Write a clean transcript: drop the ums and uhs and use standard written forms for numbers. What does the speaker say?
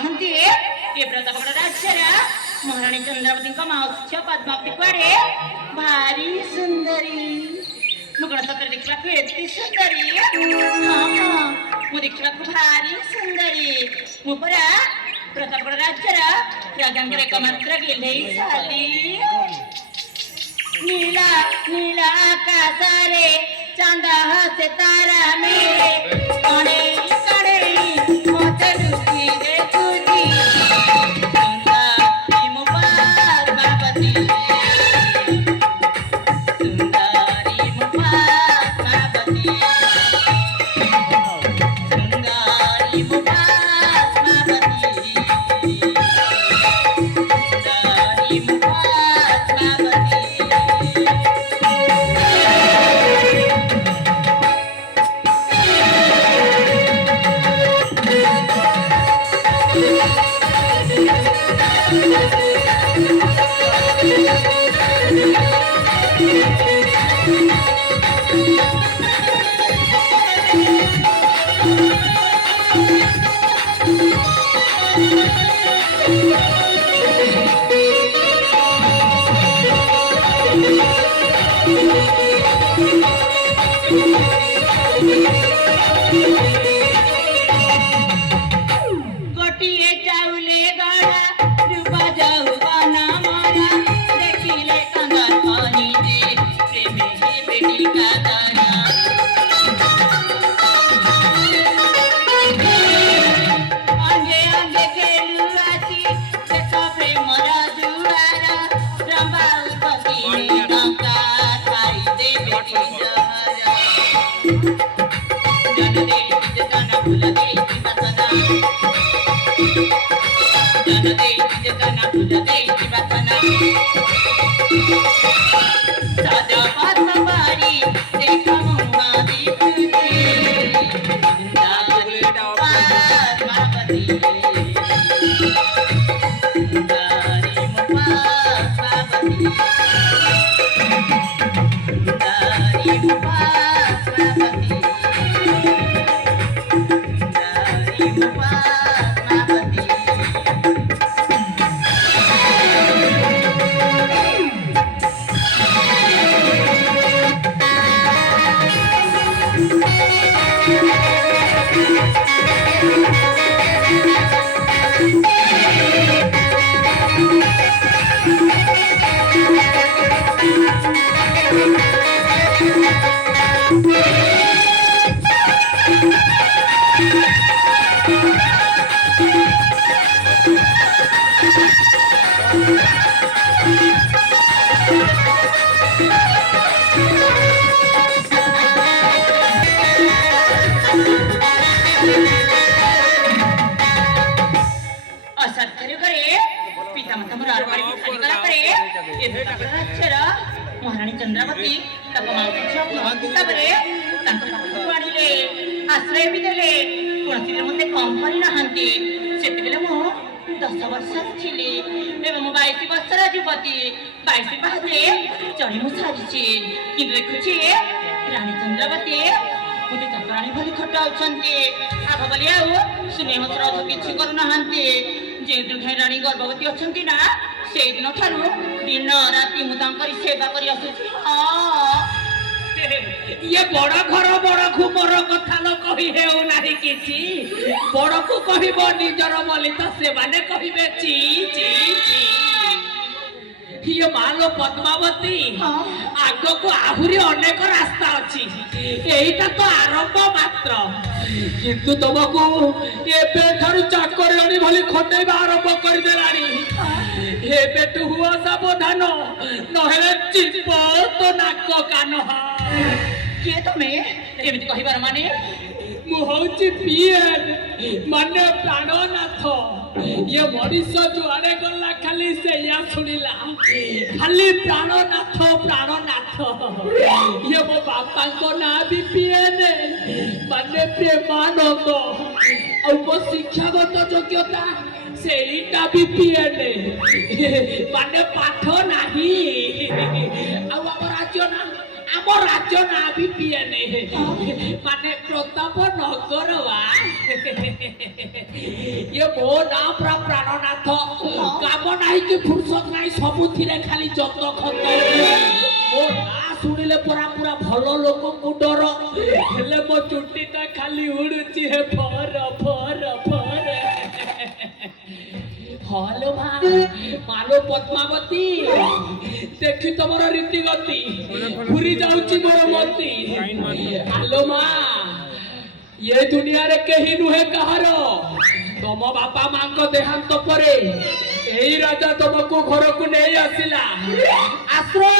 କହନ୍ତି ଏ ବ୍ରତବର ରାଜ୍ୟର ମହାରାଣୀ ଚନ୍ଦ୍ରାବତୀଙ୍କ ମାଉସୀ ପଦ୍ମାବତୀ କୁଆଡ଼େ ଭାରି ସୁନ୍ଦରୀ। ମୁଁ କଣ ସତରେ ଦେଖିବାକୁ ଏତେ ସୁନ୍ଦରୀ? ହଁ ମୁଁ ଦେଖିବାକୁ ଭାରି ସୁନ୍ଦରୀ। ମୁଁ ପରା ପ୍ରତାପଗଡ଼ ରାଜ୍ୟର ରାଜାଙ୍କର एकमात्र ଗେହ୍ଲେଇ ଶାଳୀ। नीला नीला आकाशरे चांदा हसे तारा मेरे कणे कणे मते लुटी रे तुझी सुंदरी मुबार बाबती सुंदरी मुबार बाबती सुंदरी मुबार बाबती सुंदरी मुबार बाबती। गोटिए चाउले गड़ा रूपा जाऊ बना मारा देखिले कंगाल पानी दे प्रेमे ही बेटी का दाना आंगे आंगे खेलू आती देखो प्रेम राजुआरा रंबा उपती में गंगा खाई दे बेटी जहरा जन दे जतना भूल दे बसना जन दे जतना भूल दे बसना साजा पात बारी देखा मुंगा दीपती सुंदरी बाबती सुंदरी बाबती सुंदरी बाबती महाराणी चंद्रावती हिसाବରେ ତାଙ୍କ ପାଖକୁ ଆଣିଲେ ଆଶ୍ରୟ ବି ଦେଲେ କୌଣସିରେ ମୋତେ କମ୍ କରିନାହାନ୍ତି। ସେତେବେଳେ ମୁଁ 10 ବର୍ଷର ଥିଲି ଏବେ ମୁଁ 22 ବର୍ଷର ଯୁବତୀ 22 ପାହାଚରେ ଚଢ଼ି ମୁଁ ସାରିଛି କିନ୍ତୁ ଦେଖୁଛି ରାଣୀ ଚନ୍ଦ୍ରାବତୀ ମୋତେ ଚକ୍ରାଣୀ ଭଳି ଖଟାଉଛନ୍ତି ଆଗ ବୋଲି ଆଉ ସ୍ନେହ ଶ୍ରଦ୍ଧ କିଛି କରୁନାହାନ୍ତି। ଯେଉଁଦିନ ରାଣୀ ଗର୍ଭବତୀ ଅଛନ୍ତି ନା ସେଇଦିନ ଠାରୁ ଦିନ ରାତି ମୁଁ ତାଙ୍କରି ସେବା କରି ଆସୁଛି। ये बड़ घर बड़ घुमर कथा न कही हेउ नाही किछि बड़को कहिबो निजर बोली तो से माने कहिबे ची ची ची ये मालो पद्मावती आगो को आहुरी अनेक रास्ता अछि एइटा तो आरंभ मात्र किंतु तुमको एबे थारु चाकरणी भली खटेबा आरंभ कर देलानी एबे तू हुआ सावधान नहेले चिप तो नाक कान किए तमे एमिति कहिबार माने मु होची पिएन माने प्राणनाथ ये मनीष जुआड़े गला खाली से या सुनिला खाली प्राणनाथ प्राणनाथ ये मो बापा को ना भी पिएन माने प्रेमानंद और वो शिक्षागत योग्यता ସେଇଟା ବି ପିଏନେ ମାନେ ପାଠ ନାହିଁ ଆଉ ଆମ ରାଜ୍ୟ ନା ଆମ ରାଜ୍ୟ ନାଁ ବି ପିଏନି ମାନେ ପ୍ରତାପ ନଗର ବା ଇଏ ମୋ ନାଁ ପୁରା ପ୍ରାଣନାଥ କାମ ନାହିଁ କି ଫୁର୍ସତ ନାହିଁ ସବୁଥିରେ ଖାଲି ଯତ୍ନ ଖତ ମୋ ନାଁ ଶୁଣିଲେ ପରା ପୁରା ଭଲ ଲୋକଙ୍କୁ ଡର ହେଲେ ମୋ ଚୁଟିଟା ଖାଲି ଉଡୁଛି ହେ ଫର ଫର ଫର হলো মা মালো পদ্মাবতী দেখি তোমার রীতিগতি ঘুরি যাচ্ছি মোর মতি আলো মা এ দুনিয়ারে কেহি নুহে কাহার তম বাপা মাঙ্ক দেহান্ত পরে এই রাজা তোমাকে ঘরকু নেই আসিলা আশ্রয়